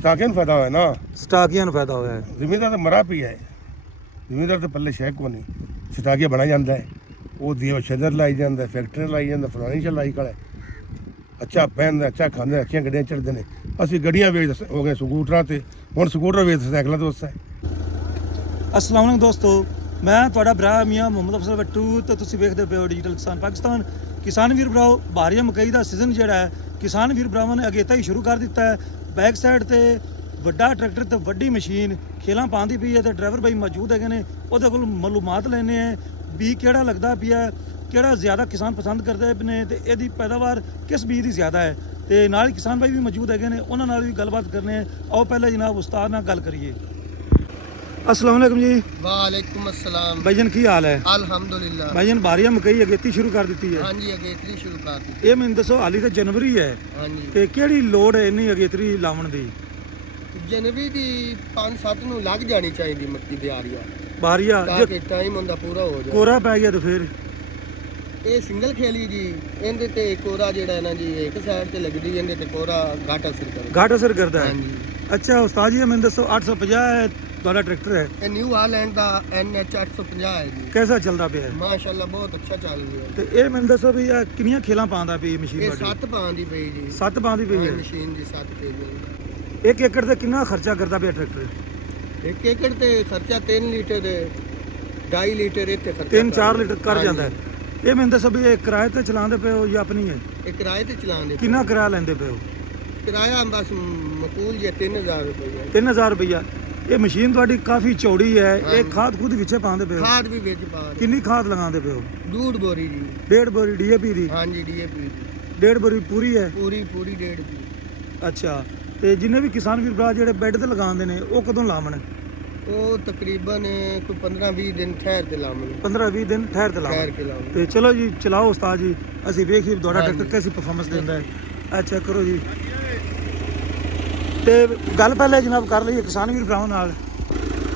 ਸਟਾਕੀਆਂ ਨੂੰ ਫਾਇਦਾ ਹੋਇਆ ਨਾ, ਸਟਾਕੀਆਂ ਨੂੰ ਫਾਇਦਾ ਹੋਇਆ ਹੈ। ਜ਼ਿਮੀਂਦਾਰ ਤਾਂ ਮਰਾ ਪਿਆ ਹੈ, ਜ਼ਿਮੀਂਦਾਰ ਦੇ ਪੱਲੇ ਸ਼ੈ ਕੋ ਨਹੀਂ। ਸਟਾਕੀਆ ਬਣਾ ਜਾਂਦਾ ਹੈ, ਉਹ ਦੀਓ ਸ਼ਦਰ ਲਾਈ ਜਾਂਦਾ, ਫੈਕਟਰੀ ਲਾਈ ਜਾਂਦਾ, ਫਲਾਣੀ ਚਲਾਈ ਖੜਾ, ਅੱਛਾ ਪਹਿਨਦਾ, ਅੱਛਾ ਖਾਂਦੇ, ਅੱਛੀਆਂ ਗੱਡੀਆਂ ਚੜ੍ਹਦੇ ਨੇ। ਅਸੀਂ ਗੱਡੀਆਂ ਵੇਚ ਹੋ ਗਏ ਸਕੂਟਰਾਂ ਤੇ, ਹੁਣ ਸਕੂਟਰ ਵੇਚ ਸਾਈਕਲਾਂ ਤੋਂ ਹੈ। अस्सलाम वालेकुम दोस्तों, मैं ਤੁਹਾਡਾ ਭਰਾ ਮੀਆਂ ਮੁਹੰਮਦ ਅਫਜ਼ਲ ਬੱਟੂ ਤੇ ਤੁਸੀਂ ਵੇਖਦੇ ਪਏ ਹੋ ਡਿਜੀਟਲ ਕਿਸਾਨ ਪਾਕਿਸਤਾਨ। ਕਿਸਾਨ ਵੀਰ ਭਰਾਓ, ਭਾਰੀ ਮਕਈ ਦਾ ਸੀਜ਼ਨ ਜਿਹੜਾ ਹੈ ਕਿਸਾਨ ਵੀਰ ਭਰਾਵਾਂ ਨੇ ਅਗੇਤਾ ਹੀ ਸ਼ੁਰੂ ਕਰ ਦਿੱਤਾ ਹੈ। ਬੈਕ ਸਾਈਡ ਤੇ ਵੱਡਾ ਟਰੈਕਟਰ ਤੇ ਵੱਡੀ ਮਸ਼ੀਨ ਖੇਲਾਂ ਪਾਉਂਦੀ ਪਈ ਹੈ ਤੇ ਡਰਾਈਵਰ ਭਾਈ ਮੌਜੂਦ ਹੈਗੇ ਨੇ, ਉਹਦੇ ਕੋਲ ਮਾਲੂਮਾਤ ਲੈਣੇ ਹੈ ਵੀ ਕਿਹੜਾ ਲੱਗਦਾ ਪਿਆ, ਕਿਹੜਾ ਜ਼ਿਆਦਾ ਕਿਸਾਨ ਪਸੰਦ ਕਰਦੇ ਨੇ ਤੇ ਇਹਦੀ ਪੈਦਾਵਾਰ ਕਿਸ ਬੀਜ ਦੀ ਜ਼ਿਆਦਾ ਹੈ। ਤੇ ਨਾਲ ਹੀ ਕਿਸਾਨ ਭਾਈ ਵੀ ਮੌਜੂਦ ਹੈਗੇ ਨੇ, ਉਹਨਾਂ ਨਾਲ ਵੀ ਗੱਲਬਾਤ ਕਰਨੇ ਹੈ। ਆਓ ਪਹਿਲੇ ਜਨਾਬ ਉਸਤਾਦ ਨਾਲ ਗੱਲ ਕਰੀਏ। अस्सलाम वालेकुम जी। वालेकुम अस्सलाम। भाईजान की हाल है? अल्हम्दुलिल्लाह। भाईजान भारिया मकई अगेती शुरू कर दी है? हाँ जी, अगेतरी शुरू कर दी। ये मैंने दसो हाली तो जनवरी है हाँ जी। ते केड़ी लोड़ है इन्नी अगेतरी लावन दी? जनवरी दी 5-7 ਨੂੰ ਲੱਗ ਜਾਣੀ ਚਾਹੀਦੀ ਮੱਕੀ ਬਿਆਰੀਆ, भारिया ਤਾਂ ਕਿ ਟਾਈਮ ਹੁੰਦਾ ਪੂਰਾ ਹੋ ਜਾਏ। कोरा पै गया तो फिर ਇਹ ਸਿੰਗਲ ਖੇਲੀ ਜੀ, ਇਹਦੇ ਤੇ ਕੋਰਾ ਜਿਹੜਾ ਹੈ ਨਾ ਜੀ ਇੱਕ ਸਾਈਡ ਤੇ ਲੱਗਦੀ, ਇਹਦੇ ਤੇ ਕੋਰਾ ਘਾਟ ਅਸਰ ਕਰਦਾ। घाट असर करता है। हाँ जी। अच्छा उस्ताद जी मैंने दसो 850 है ਤੁਹਾਡਾ ਟਰੈਕਟਰ ਹੈ, ਇਹ ਨਿਊ ਹਾਲੈਂਡ ਦਾ NH 850 ਹੈ ਜੀ। कैसा चलता ਪਿਆ है? ਮਾਸ਼ਾਅੱਲਾ ਬਹੁਤ ਅੱਛਾ ਚੱਲ ਰਿਹਾ ਹੈ। ਤੇ ਇਹ ਮੈਨੂੰ ਦੱਸੋ ਵੀ ਇਹ ਕਿੰਨੀਆਂ ਖੇਲਾਂ ਪਾਉਂਦਾ ਪਈ ਮਸ਼ੀਨ ਇਹ ਤੁਹਾਡੀ? 7 ਪਾਉਣ ਦੀ ਪਈ ਜੀ। 7 ਪਾਉਂਦੀ ਪਈ ਹੈ। ਮਸ਼ੀਨ ਦੀ 7 ਪਈ। 1 ਏਕੜ ਤੇ ਕਿੰਨਾ ਖਰਚਾ ਕਰਦਾ ਪਿਆ ਟਰੈਕਟਰ? 1 ਏਕੜ ਤੇ ਖਰਚਾ 3 ਲੀਟਰ 2.5 ਲੀਟਰ ਇੱਥੇ ਖਰਚਾ 3-4 ਲੀਟਰ ਕਰ ਜਾਂਦਾ ਹੈ। ਇਹ ਮੈਨੂੰ ਦੱਸੋ ਵੀ ਇਹ ਕਿਰਾਏ ਤੇ ਚਲਾਉਂਦੇ ਪਏ ਹੋ ਜਾਂ ਆਪਣੀ ਹੈ? ਇਹ ਕਿਰਾਏ ਤੇ ਚਲਾਉਂਦੇ। ਕਿੰਨਾ ਕਿਰਾਇਆ ਲੈਂਦੇ ਪਏ ਹੋ? ਕਿਰਾਇਆ ਬਸ ਮਕੂਲ ਜੇ 3000 ਰੁਪਏ। 3000 ਰੁਪਈਆ। ਇਹ ਮਸ਼ੀਨ ਤੁਹਾਡੀ ਕਾਫੀ ਚੌੜੀ ਹੈ, ਇਹ ਖਾਦ ਖੁਦ ਵਿੱਚੇ ਪਾਉਂਦੇ ਪਏ ਹੋ? ਖਾਦ ਵੀ ਵਿੱਚ ਪਾ ਰਹੇ। ਕਿੰਨੀ ਖਾਦ ਲਗਾਉਂਦੇ ਪਏ ਹੋ? 2 ਬੋਰੀ ਜੀ। 1.5 ਬੋਰੀ DAP ਦੀ? ਹਾਂਜੀ DAP ਦੀ 1.5 ਬੋਰੀ ਪੂਰੀ ਹੈ? ਪੂਰੀ 1.5 ਦੀ। ਅੱਛਾ, ਤੇ ਜਿੰਨੇ ਵੀ ਕਿਸਾਨ ਵੀਰ ਭਰਾ ਜਿਹੜੇ ਬੈੱਡ ਤੇ ਲਗਾਉਂਦੇ ਨੇ ਉਹ ਕਦੋਂ ਲਾਵਣ? ਉਹ ਤਕਰੀਬਨ ਕੋਈ 15-20 ਦਿਨ ਠਹਿਰ ਤੇ ਲਾਵਾਂਗੇ। 15-20 ਦਿਨ ਠਹਿਰ ਤੇ ਠਹਿਰ ਲਾਵਣ। ਕੇ ਲਾਵਾਂਗੇ। ਤੇ ਚਲੋ ਜੀ ਚਲਾਓ ਉਸਤਾਦ ਜੀ, ਅਸੀਂ ਵੇਖੀਏ ਤੁਹਾਡਾ ਹਾਂਜੀ। ਟਰੈਕਟਰ ਕੈਸੀ ਪਰਫਾਰਮੈਂਸ ਦਿੰਦਾ ਹੈ। ਅੱਛਾ ਕਰੋ ਜੀ। ਤੇ ਗੱਲ ਪਹਿਲੇ ਜਨਾਬ ਕਰ ਲਈਏ ਕਿਸਾਨ ਵੀਰ ਭਰਾਵਾਂ ਨਾਲ।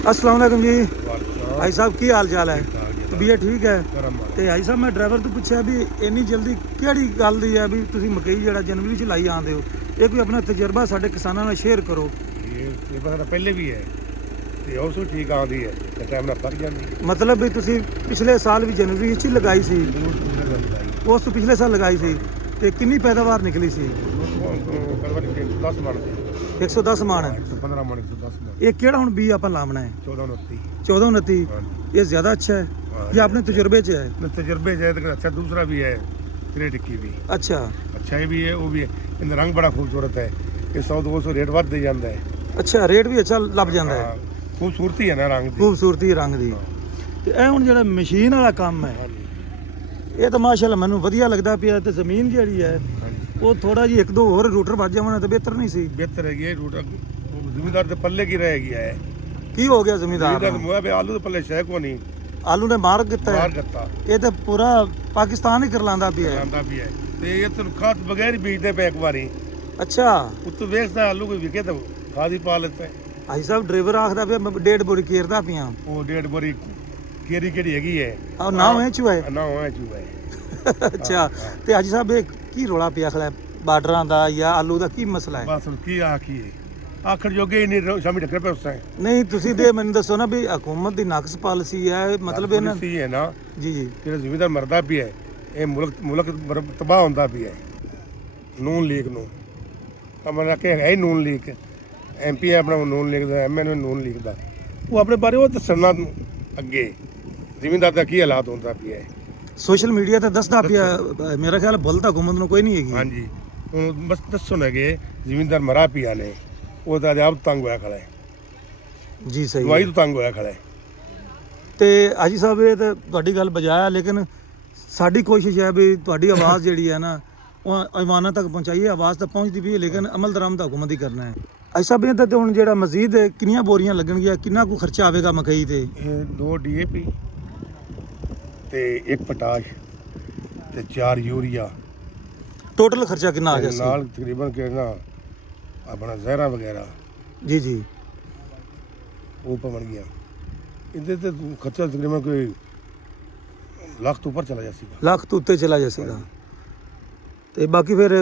अस्सलाम वालेकुम जी। भाई साहब की हाल चाल है? तबीयत ठीक है? ਤੇ ਭਾਈ ਸਾਹਿਬ ਮੈਂ ਡਰਾਈਵਰ ਤੋਂ ਪੁੱਛਿਆ ਵੀ ਇੰਨੀ ਜਲਦੀ ਕਿਹੜੀ ਗੱਲ ਦੀ ਹੈ ਵੀ ਤੁਸੀਂ ਮਕਈ ਜਿਹੜਾ ਜਨਵਰੀ 'ਚ ਲਾਈ ਆਉਂਦੇ ਹੋ, ਇਹ ਕੋਈ ਆਪਣਾ ਤਜਰਬਾ ਸਾਡੇ ਕਿਸਾਨਾਂ ਨਾਲ ਸ਼ੇਅਰ ਕਰੋ। ਇਹ ਤਾਂ ਪਹਿਲੇ ਵੀ ਹੈ ਤੇ ਉਸ ਤੋਂ ਠੀਕ ਆਉਂਦੀ ਹੈ ਤੇ ਟਾਈਮ ਨਾਲ ਫਰ ਜਾਂਦੀ ਹੈ। ਮਤਲਬ ਵੀ ਤੁਸੀਂ ਪਿਛਲੇ ਸਾਲ ਵੀ ਜਨਵਰੀ 'ਚ ਹੀ ਲਗਾਈ ਸੀ? ਉਸ ਤੋਂ ਪਿਛਲੇ ਸਾਲ ਲਗਾਈ ਸੀ ਤੇ ਕਿੰਨੀ ਪੈਦਾਵਾਰ ਨਿਕਲੀ ਸੀ? 10 ਮਣ 110 ਮਣ। 115 ਮਣ 110 ਮਣ। ਇਹ ਕਿਹੜਾ ਹੁਣ ਬੀ ਆਪਾਂ ਲਾਉਣਾ ਹੈ? 1429। 1429। ਹਾਂਜੀ। ਇਹ ਜ਼ਿਆਦਾ ਅੱਛਾ ਹੈ ਜਾਂ ਆਪਣੇ ਤਜਰਬੇ 'ਚ ਹੈ? तजर्बे से तो अच्छा दूसरा भी है, तिरे टिक्की भी अच्छा अच्छा ही भी है, वो भी है। इनका रंग बड़ा खूबसूरत है, ये 100-200 रेट ਵੱਧ ਦੇ ਜਾਂਦਾ ਹੈ। ਅੱਛਾ, ਰੇਟ ਵੀ ਅੱਛਾ ਲੱਭ ਜਾਂਦਾ ਹੈ। ਖੂਬਸੂਰਤੀ ਹੈ ਨਾ ਰੰਗ ਦੀ, ਖੂਬਸੂਰਤੀ ਰੰਗ ਦੀ। ਤੇ ਇਹ ਹੁਣ ਜਿਹੜਾ ਮਸ਼ੀਨ ਵਾਲਾ ਕੰਮ ਹੈ ਇਹ ਤਾਂ ਮਾਸ਼ਾਅੱਲਾ ਮੈਨੂੰ ਵਧੀਆ ਲੱਗਦਾ ਪਿਆ। ਤੇ ਜ਼ਮੀਨ ਜਿਹੜੀ ਹੈ ਉਹ ਥੋੜਾ ਜਿਹੀ 1-2 ਹੋਰ ਰੂਟਰ ਵੱਜ ਜਾਵਣ ਤਾਂ ਬਿਹਤਰ ਨਹੀਂ ਸੀ? ਬਿਹਤਰ ਹੈਗੀ ਹੈ ਰੂਟ। ਜ਼ਿਮੀਦਾਰ ਦੇ ਪੱਲੇ ਕੀ ਰਹਿ ਗਿਆ ਹੈ? ਕੀ ਹੋ ਗਿਆ ਜ਼ਮੀਂਦਾਰ ਜ਼ਿਮੀਦਾਰ ਨੂੰ? ਮੁਆ ਬੇ ਆਲੂ ਦੇ ਪੱਲੇ ਸ਼ੈ ਕੋ ਨਹੀਂ, ਆਲੂ ਨੇ ਮਾਰ ਦਿੱਤਾ ਮਾਰ ਹੈ। ਦਿੱਤਾ। ਇਹ ਤਾਂ ਪੂਰਾ ਪਾਕਿਸਤਾਨ ਹੀ ਕਰਲਾਂਦਾ ਪਿਆ ਹੈ। ਆਂਦਾ ਵੀ ਹੈ ਤੇ ਇਹ ਤਨ ਖਾਦ ਬਗੈਰ ਹੀ ਬੀਜਦੇ ਪਏ ਇੱਕ ਵਾਰੀ। ਅੱਛਾ ਉੱਤੋਂ ਵੇਖਦਾ ਆਲੂ ਕੋਈ ਵਿਕੇ ਤਾਂ ਖਾਦ ਹੀ ਪਾ ਲੈਂਦਾ। ਭਾਈ ਸਾਹਿਬ ਡਰਾਈਵਰ ਆਖਦਾ ਪਿਆ ਮੈਂ 1.5 ਬੋਰੀ ਕੇਰਦਾ ਪਿਆ। ਉਹ 1.5 ਬੋਰੀ ਕਿਹੜੀ ਹੈਗੀ ਹੈ? ਆ ਨਾ ਹੋਏ ਚੁਏ। ਨਾ ਹੋਇਆ ਚੂਹਾ ਹੈ। ਅੱਛਾ, ਤੇ ਹਾਜੀ ਸਾਹਿਬ ਇਹ ਕੀ ਰੋਲਾ ਪਿਆ ਖਲਾ ਬਾਰਡਰਾਂ ਦਾ ਜਾਂ ਆਲੂ ਦਾ ਕੀ ਮਸਲਾ ਹੈ? ਬਸ ਹੁਣ ਕੀ ਆਖੀਏ, ਆਖਰ ਜੋਗੇ ਹੀ ਨਹੀਂ ਸ਼ਾਮੀ ਟੱਕਰ ਪਏ ਉਸ ਨਹੀਂ ਤੁਸੀਂ ਤੇ ਮੈਨੂੰ ਦੱਸੋ ਨਾ ਵੀ ਹਕੂਮਤ ਦੀ ਨਕਸ ਪਾਲਿਸੀ ਹੈ, ਮਤਲਬ ਇਹਨਾਂ ਸੀ ਹੈ ਨਾ ਜੀ ਜੀ ਜਿਹੜਾ ਜ਼ਿਮੀਦਾਰ ਮਰਦਾ ਪਿਆ ਹੈ, ਇਹ ਮੁਲਕ ਤਬਾਹ ਹੁੰਦਾ ਪਿਆ ਹੈ। ਨੂਨ ਲੀਗ ਨੂੰ ਅਮਰ ਰੱਖੇ ਹੈ ਹੀ ਨੂਨ ਲੀਗ, MP ਆਪਣਾ ਨੂਨ ਲੀਗ ਦਾ, MN ਨੂਨ ਲੀਗ ਦਾ, ਉਹ ਆਪਣੇ ਬਾਰੇ ਉਹ ਦੱਸਣਾ ਅੱਗੇ ਜ਼ਿਮੀਦਾਰ ਦਾ ਕੀ ਹਾਲਾਤ ਹੁੰਦਾ ਪਿਆ ਹੈ। ਸੋਸ਼ਲ ਮੀਡੀਆ ਤੇ ਦੱਸਦਾ ਪਿਆ, ਮੇਰਾ ਖਿਆਲ ਭੁੱਲ ਤਾਂ ਹਕੂਮਤ ਨੂੰ ਕੋਈ ਨਹੀਂ ਹੈਗੀ। ਹਾਂਜੀ, ਹੁਣ ਬਸ ਦੱਸੋ ਨਾ ਕਿ ਜ਼ਿਮੀਦਾਰ ਮਰਾ ਪਿਆ ਨੇ, ਉਹ ਤਾਂ ਆਪ ਤੰਗ ਹੋਇਆ ਖੜਾ ਹੈ, ਜੀ ਸਹੀ ਦਵਾਈ ਹੈ। ਤੋਂ ਤੰਗ ਹੋਇਆ ਖੜਾ ਹੈ। ਤੇ ਹਾਜੀ ਸਾਹਿਬ ਇਹ ਤਾਂ ਤੁਹਾਡੀ ਗੱਲ ਬਜਾਇਆ, ਲੇਕਿਨ ਸਾਡੀ ਕੋਸ਼ਿਸ਼ ਹੈ ਵੀ ਤੁਹਾਡੀ ਆਵਾਜ਼ ਜਿਹੜੀ ਹੈ ਨਾ ਉਹ ਇਮਾਨਾਂ ਤੱਕ ਪਹੁੰਚਾਈਏ। ਆਵਾਜ਼ ਤਾਂ ਪਹੁੰਚਦੀ ਵੀ ਹੈ ਲੇਕਿਨ ਅਮਲ ਦਰਾਮਦ ਹਕੂਮਤ ਹੀ ਕਰਨਾ ਹੈ। ਹਾਜੀ ਸਾਹਿਬ ਇਹ ਤਾਂ ਹੁਣ ਜਿਹੜਾ ਮਜ਼ੀਦ ਕਿੰਨੀਆਂ ਬੋਰੀਆਂ ਲੱਗਣਗੀਆਂ, ਕਿੰਨਾ ਕੁ ਖਰਚਾ ਆਵੇਗਾ ਮਕਈ ਤੇ? ਇਹ 2 DAP ਤੇ 1 ਪੋਟਾਸ਼ ਤੇ 4 ਯੂਰੀਆ, ਟੋਟਲ ਖਰਚਾ ਕਿੰਨਾ ਆ ਗਿਆ ਤੇ ਸੀ? ਨਾਲ ਤਕਰੀਬਨ ਕਿਹਨਾ ਆਪਣਾ ਜ਼ਹਿਰਾ ਵਗੈਰਾ ਜੀ ਜੀ ਉਹ ਪਵਣ ਗਿਆ। ਇਹਦੇ ਤੇ ਖਰਚਾ ਤਕਰੀਬਨ ਕੋਈ ਲੱਖ ਤੋਂ ਉੱਪਰ ਚਲਾ ਜਾ ਸੀਗਾ। ਲੱਖ ਤੋਂ ਉੱਤੇ ਚਲਾ ਜਾ ਸੀਗਾ। ਤੇ ਬਾਕੀ ਫਿਰ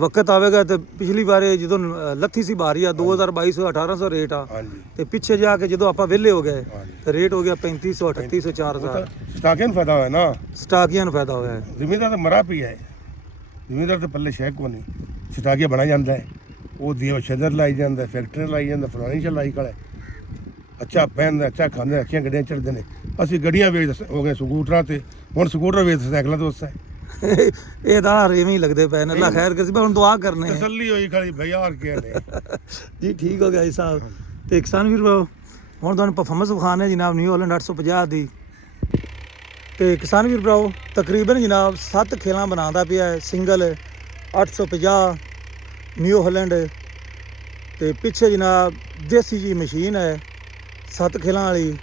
ਵਕਤ ਆਵੇਗਾ ਤੇ ਪਿਛਲੀ ਵਾਰੇ ਜਦੋਂ ਲੱਥੀ ਸੀ ਬਾਰੀਆ 2200 1800 ਰੇਟ ਆ ਹਾਂਜੀ ਤੇ ਪਿੱਛੇ ਜਾ ਕੇ ਜਦੋਂ ਆਪਾਂ ਵਿਹਲੇ ਹੋ ਗਏ ਹਾਂਜੀ ਤੇ ਰੇਟ ਹੋ ਗਿਆ 3500 3800 4000 ਸਟਾਕਿਆਂ ਨੂੰ ਫਾਇਦਾ ਹੋਇਆ ਨਾ, ਸਟਾਕੀਆਂ ਨੂੰ ਫਾਇਦਾ ਹੋਇਆ ਹੈ। ਜ਼ਿਮੀਦਾਰ ਤਾਂ ਮਰਾ ਪਿਆ ਹੈ, ਜ਼ਿਮੀਦਾਰ ਤੇ ਪੱਲੇ ਸ਼ਹਿ ਕੋ ਨਹੀਂ, ਸਟਾਕਿਆ ਬਣਾ ਜਾਂਦਾ ਹੈ, ਉਹ ਦਿਓ ਸ਼ਦਰ ਲਾਈ ਜਾਂਦਾ, ਫੈਕਟਰੀ ਲਾਈ ਜਾਂਦਾ, ਫਲਾਣੀ ਚਲਾਈ ਖੜਾ ਅੱਛਾ ਪਹਿਨਦਾ, ਅੱਛਾ ਖਾਂਦਾ, ਅੱਛੀਆਂ ਗੱਡੀਆਂ ਚੜ੍ਹਦੇ ਨੇ। ਅਸੀਂ ਗੱਡੀਆਂ ਵੇਚ ਹੋ ਗਏ ਸਕੂਟਰਾਂ ਤੇ, ਹੁਣ ਸਕੂਟਰ ਵੇਚ ਸਾਈਕਲਾਂ ਤੋਂ ਉਸਾ ਇਹ ਤਾਂ ਐਵੇਂ ਹੀ ਲੱਗਦੇ ਪਏ ਨੇ। ਅੱਲਾ ਖੈਰ ਕਰੇ, ਹੁਣ ਦੁਆ ਕਰਨੇ ਆ। ਤਸੱਲੀ ਹੋਈ ਖੜੀ ਭਈ ਯਾਰ ਕੀ ਨੇ। ਜੀ ਠੀਕ ਹੋ ਗਿਆ ਜੀ ਸਾਹਿਬ। ਤੇ ਕਿਸਾਨ ਵੀਰ ਭਰਾਵੋ, ਹੁਣ ਤੁਹਾਨੂੰ ਪਰਫਾਰਮੈਂਸ ਵਿਖਾਣੇ ਜਨਾਬ ਨਿਊ ਹਾਲੈਂਡ 850 ਦੀ। ਤੇ ਕਿਸਾਨ ਵੀਰ ਭਰਾਵੋ ਤਕਰੀਬਨ ਜਨਾਬ 7 ਖੇਲਾਂ ਬਣਾਉਂਦਾ ਪਿਆ ਹੈ, ਸਿੰਗਲ 850 ਨਿਊ ਹਾਲੈਂਡ। ਤੇ ਪਿੱਛੇ ਜਨਾਬ ਦੇਸੀ ਜੀ ਮਸ਼ੀਨ ਹੈ 7 ਖੇਲਾਂ ਵਾਲੀ।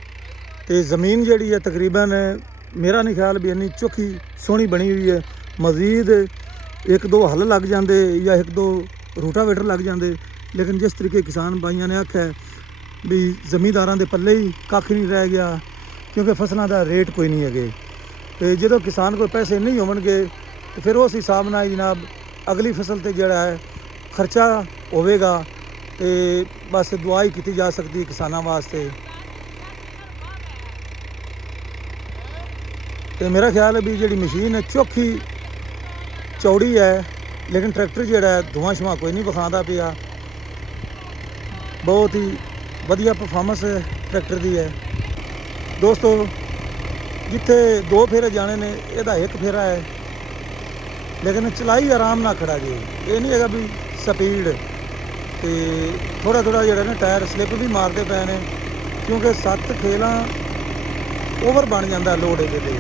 ਤੇ ਜ਼ਮੀਨ ਜਿਹੜੀ ਹੈ ਤਕਰੀਬਨ ਮੇਰਾ ਨਹੀਂ ਖਿਆਲ ਵੀ ਇੰਨੀ ਚੋਖੀ ਸੋਹਣੀ ਬਣੀ ਹੋਈ ਹੈ। ਮਜ਼ੀਦ 1-2 ਹੱਲ ਲੱਗ ਜਾਂਦੇ ਜਾਂ 1-2 ਰੂਟਾਵੇਟਰ ਲੱਗ ਜਾਂਦੇ, ਲੇਕਿਨ ਜਿਸ ਤਰੀਕੇ ਕਿਸਾਨ ਭਾਈਆਂ ਨੇ ਆਖਿਆ ਵੀ ਜ਼ਮੀਂਦਾਰਾਂ ਦੇ ਪੱਲੇ ਹੀ ਕੱਖ ਨਹੀਂ ਰਹਿ ਗਿਆ, ਕਿਉਂਕਿ ਫਸਲਾਂ ਦਾ ਰੇਟ ਕੋਈ ਨਹੀਂ ਹੈਗੇ। ਤੇ ਜਦੋਂ ਕਿਸਾਨ ਕੋਲ ਪੈਸੇ ਨਹੀਂ ਹੋਣਗੇ ਤੇ ਫਿਰ ਉਸ ਹਿਸਾਬ ਨਾਲ ਜਨਾਬ ਅਗਲੀ ਫਸਲ ਤੇ ਜਿਹੜਾ ਹੈ ਖਰਚਾ ਹੋਵੇਗਾ। ਤੇ ਬਸ ਦੁਆ ਹੀ ਕੀਤੀ ਜਾ ਸਕਦੀ ਕਿਸਾਨਾਂ ਵਾਸਤੇ। ਤੇ ਮੇਰਾ ਖਿਆਲ ਹੈ ਵੀ ਜਿਹੜੀ ਮਸ਼ੀਨ ਹੈ ਚੋਖੀ ਚੌੜੀ ਹੈ, ਲੇਕਿਨ ਟਰੈਕਟਰ ਜਿਹੜਾ ਹੈ ਧੂਆਂ ਛੂਆਂ ਕੋਈ ਨਹੀਂ ਵਿਖਾਉਂਦਾ ਪਿਆ। ਬਹੁਤ ਹੀ ਵਧੀਆ ਪਰਫਾਰਮੈਂਸ ਟਰੈਕਟਰ ਦੀ ਹੈ ਦੋਸਤੋ। ਜਿੱਥੇ 2 ਫੇਰੇ ਜਾਣੇ ਨੇ ਇਹਦਾ 1 ਫੇਰਾ ਹੈ, ਲੇਕਿਨ ਚਲਾਈ ਆਰਾਮ ਨਾਲ ਖੜਾ ਜੀ। ਇਹ ਨਹੀਂ ਹੈਗਾ ਵੀ ਸਪੀਡ। ਤੇ ਥੋੜਾ ਜਿਹੜਾ ਨਾ ਟਾਇਰ ਸਲਿੱਪ ਵੀ ਮਾਰਦੇ ਪਏ ਨੇ, ਕਿਉਂਕਿ 7 ਖੇਲਾਂ ਓਵਰ ਬਣ ਜਾਂਦਾ ਲੋਡ ਇਹਦੇ ਤੇ।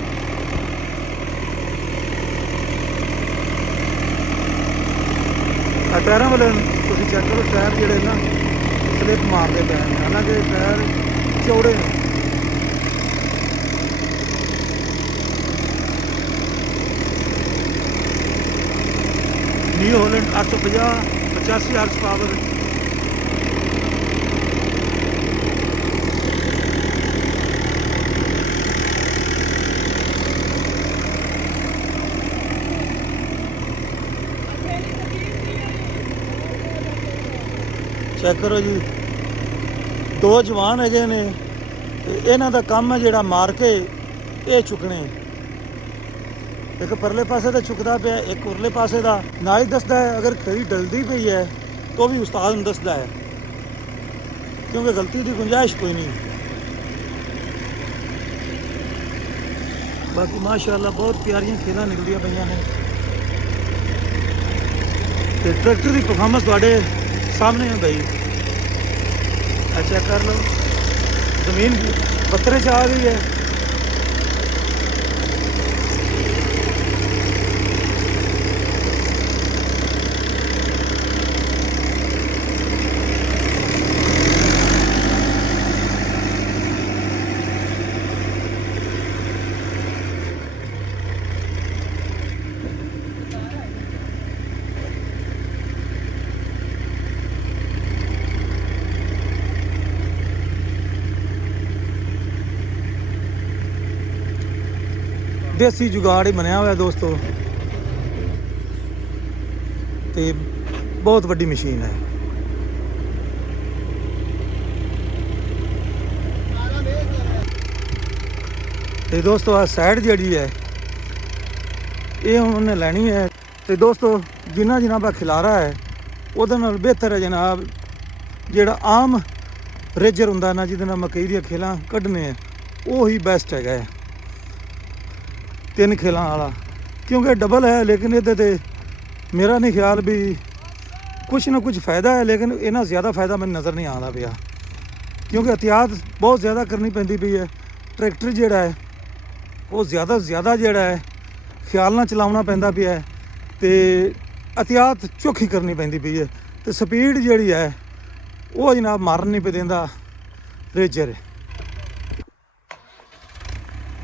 ਟਾਇਰਾਂ ਵਾਲੇ ਤੁਸੀਂ ਚੈੱਕ ਕਰੋ, ਟਾਇਰ ਜਿਹੜੇ ਨਾ ਸਲਿੱਪ ਮਾਰਦੇ ਪਏ ਨੇ, ਹਾਲਾਂਕਿ ਟਾਇਰ ਚੌੜੇ ਨੇ। New Holland 850 85 horse power. Check ਕਰੋ ਜੀ, 2 ਜਵਾਨ ਹੈਗੇ ਨੇ ਤੇ ਇਹਨਾਂ ਦਾ ਕੰਮ ਹੈ ਜਿਹੜਾ ਮਾਰ ਕੇ ਇਹ ਚੁੱਕਣੇ। ਇੱਕ ਪਰਲੇ ਪਾਸੇ ਦਾ ਚੁੱਕਦਾ ਪਿਆ, ਇੱਕ ਉਰਲੇ ਪਾਸੇ ਦਾ। ਨਾ ਹੀ ਦੱਸਦਾ ਹੈ ਅਗਰ ਖੜੀ ਡਲਦੀ ਪਈ ਹੈ ਤਾਂ ਵੀ ਉਸਤਾਦ ਨੂੰ ਦੱਸਦਾ ਹੈ, ਕਿਉਂਕਿ ਗਲਤੀ ਦੀ ਗੁੰਜਾਇਸ਼ ਕੋਈ ਨਹੀਂ। ਬਾਕੀ ਮਾਸ਼ਾਅੱਲਾ ਬਹੁਤ ਪਿਆਰੀਆਂ ਖੇਲਾਂ ਨਿਕਲਦੀਆਂ ਪਈਆਂ ਨੇ। ਤੇ ਟਰੈਕਟਰ ਦੀ ਪਰਫਾਰਮੈਂਸ ਤੁਹਾਡੇ ਸਾਹਮਣੇ ਹੈ ਭਾਈ, ਚੈੱਕ ਕਰ ਲਓ। ਜ਼ਮੀਨ ਪੱਥਰੇ 'ਚ ਆ ਗਈ ਹੈ। ਦੇਸੀ ਜੁਗਾੜ ਹੀ ਬਣਿਆ ਹੋਇਆ ਦੋਸਤੋ, ਤੇ ਬਹੁਤ ਵੱਡੀ ਮਸ਼ੀਨ ਹੈ। ਤੇ ਦੋਸਤੋ ਆ ਸਾਈਡ ਜਿਹੜੀ ਹੈ ਇਹ ਹੁਣ ਉਹਨੇ ਲੈਣੀ ਹੈ। ਤੇ ਦੋਸਤੋ ਜਿਨ੍ਹਾਂ ਦਾ ਖਿਲਾਰਾ ਹੈ ਉਹਦੇ ਨਾਲ ਬਿਹਤਰ ਹੈ ਜਨਾਬ ਜਿਹੜਾ ਆਮ ਰੇਜਰ ਹੁੰਦਾ ਨਾ, ਜਿਹਦੇ ਨਾਲ ਮਕਈ ਦੀਆਂ ਖੇਲਾਂ ਕੱਢਣੇ ਆ, ਉਹ ਹੀ ਬੈਸਟ ਹੈਗਾ ਹੈ 3 ਖੇਲਾਂ ਵਾਲਾ, ਕਿਉਂਕਿ ਡਬਲ ਹੈ। ਲੇਕਿਨ ਇਹਦੇ ਤੇ ਮੇਰਾ ਨਹੀਂ ਖਿਆਲ ਵੀ ਕੁਛ ਨਾ ਕੁਛ ਫਾਇਦਾ ਹੈ, ਲੇਕਿਨ ਇਹਨਾਂ ਜ਼ਿਆਦਾ ਫਾਇਦਾ ਮੈਨੂੰ ਨਜ਼ਰ ਨਹੀਂ ਆਉਂਦਾ ਪਿਆ, ਕਿਉਂਕਿ ਇਹਤਿਆਤ ਬਹੁਤ ਜ਼ਿਆਦਾ ਕਰਨੀ ਪੈਂਦੀ ਪਈ ਹੈ। ਟਰੈਕਟਰ ਜਿਹੜਾ ਹੈ ਉਹ ਜ਼ਿਆਦਾ ਜਿਹੜਾ ਹੈ ਖਿਆਲ ਨਾਲ ਚਲਾਉਣਾ ਪੈਂਦਾ ਪਿਆ ਹੈ, ਤੇ ਇਹਤਿਆਤ ਚੋਖੀ ਕਰਨੀ ਪੈਂਦੀ ਪਈ ਹੈ। ਤੇ ਸਪੀਡ ਜਿਹੜੀ ਹੈ ਉਹ ਜਨਾਬ ਮਾਰਨ ਨਹੀਂ ਪਈ ਦਿੰਦਾ ਰੇਜਰ।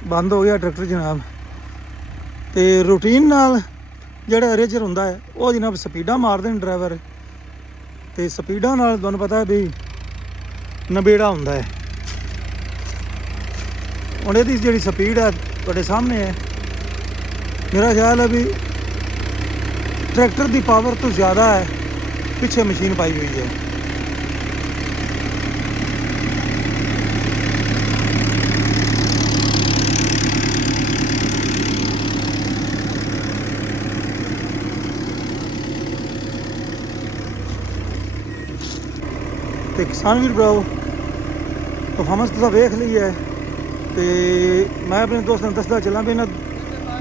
ਬੰਦ ਹੋ ਗਿਆ ਟਰੈਕਟਰ ਜਨਾਬ। ਤੇ ਰੂਟੀਨ ਨਾਲ ਜਿਹੜਾ ਰੇਜਰ ਹੁੰਦਾ ਹੈ ਉਹ ਜਨਾਬ ਸਪੀਡਾਂ ਮਾਰਦੇ ਨੇ ਡਰਾਈਵਰ, ਤੇ ਸਪੀਡਾਂ ਨਾਲ ਤੁਹਾਨੂੰ ਪਤਾ ਵੀ ਨਬੇੜਾ ਹੁੰਦਾ ਹੈ। ਹੁਣ ਇਹਦੀ ਜਿਹੜੀ ਸਪੀਡ ਹੈ ਤੁਹਾਡੇ ਸਾਹਮਣੇ ਹੈ। ਮੇਰਾ ਖਿਆਲ ਹੈ ਵੀ ਟਰੈਕਟਰ ਦੀ ਪਾਵਰ ਤੋਂ ਜ਼ਿਆਦਾ ਹੈ ਪਿੱਛੇ ਮਸ਼ੀਨ ਪਾਈ ਹੋਈ ਹੈ। ਤੇ ਕਿਸਾਨ ਵੀਰ ਭਰਾਓ, ਪਰਫਾਰਮੈਂਸ ਤੁਸੀਂ ਵੇਖ ਲਈ ਹੈ ਤੇ ਮੈਂ ਆਪਣੇ ਦੋਸਤਾਂ ਨੂੰ ਦੱਸਦਾ ਚੱਲਾਂ ਵੀ ਇਹਨਾਂ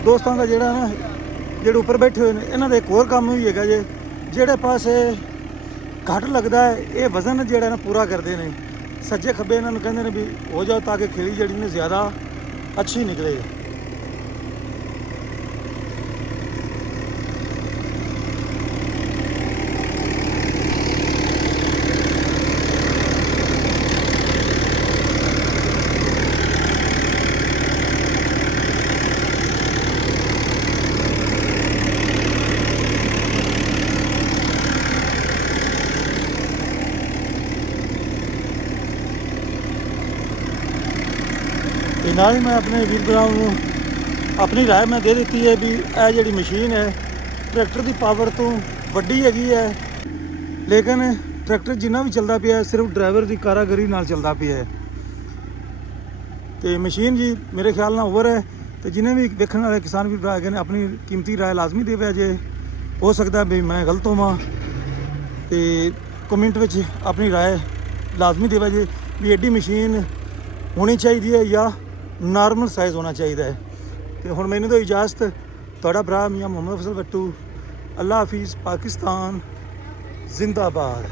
ਦੋਸਤਾਂ ਦਾ ਜਿਹੜਾ ਨਾ ਜਿਹੜੇ ਉੱਪਰ ਬੈਠੇ ਹੋਏ ਨੇ ਇਹਨਾਂ ਦਾ ਇੱਕ ਹੋਰ ਕੰਮ ਵੀ ਹੈਗਾ ਜੇ, ਜਿਹੜੇ ਪਾਸੇ ਘੱਟ ਲੱਗਦਾ ਹੈ ਇਹ ਵਜ਼ਨ ਜਿਹੜਾ ਨਾ ਪੂਰਾ ਕਰਦੇ ਨੇ, ਸੱਜੇ ਖੱਬੇ ਇਹਨਾਂ ਨੂੰ ਕਹਿੰਦੇ ਨੇ ਵੀ ਹੋ ਜਾਓ ਤਾਂ ਕਿ ਖੇਲੀ ਜਿਹੜੀ ਨੇ ਜ਼ਿਆਦਾ ਅੱਛੀ ਨਿਕਲੇ। ਤੇ ਨਾਲ ਹੀ ਮੈਂ ਆਪਣੇ ਵੀਰ ਭਰਾਵਾਂ ਨੂੰ ਆਪਣੀ ਰਾਏ ਮੈਂ ਦੇ ਦਿੱਤੀ ਹੈ ਵੀ ਇਹ ਜਿਹੜੀ ਮਸ਼ੀਨ ਹੈ ਟਰੈਕਟਰ ਦੀ ਪਾਵਰ ਤੋਂ ਵੱਡੀ ਹੈਗੀ ਹੈ, ਲੇਕਿਨ ਟਰੈਕਟਰ ਜਿੰਨਾ ਵੀ ਚੱਲਦਾ ਪਿਆ ਸਿਰਫ ਡਰਾਈਵਰ ਦੀ ਕਾਰਾਗਰੀ ਨਾਲ ਚੱਲਦਾ ਪਿਆ ਹੈ। ਤੇ ਮਸ਼ੀਨ ਜੀ ਮੇਰੇ ਖਿਆਲ ਨਾਲ ਓਵਰ ਹੈ। ਤੇ ਜਿੰਨੇ ਵੀ ਵੇਖਣ ਵਾਲੇ ਕਿਸਾਨ ਵੀਰ ਭਰਾ ਹੈਗੇ ਨੇ ਆਪਣੀ ਕੀਮਤੀ ਰਾਏ ਲਾਜ਼ਮੀ ਦੇਵੇ। ਜੇ ਹੋ ਸਕਦਾ ਵੀ ਮੈਂ ਗਲਤ ਹੋਵਾਂ ਤੇ ਕਮੈਂਟ ਵਿੱਚ ਆਪਣੀ ਰਾਏ ਲਾਜ਼ਮੀ ਦੇਵੇ ਜੇ ਵੀ ਐਡੀ ਮਸ਼ੀਨ ਹੋਣੀ ਚਾਹੀਦੀ ਹੈ ਜਾਂ ਨਾਰਮਲ ਸਾਈਜ਼ ਹੋਣਾ ਚਾਹੀਦਾ ਹੈ। ਤੇ ਹੁਣ ਮੈਨੂੰ ਤਾਂ ਇਜਾਜ਼ਤ, ਤੁਹਾਡਾ ਭਰਾ ਮੀਆਂ ਮੁਹੰਮਦ ਅਫਜ਼ਲ ਬੱਟੂ। ਅੱਲਾ ਹਾਫਿਜ਼, ਪਾਕਿਸਤਾਨ ਜ਼ਿੰਦਾਬਾਦ।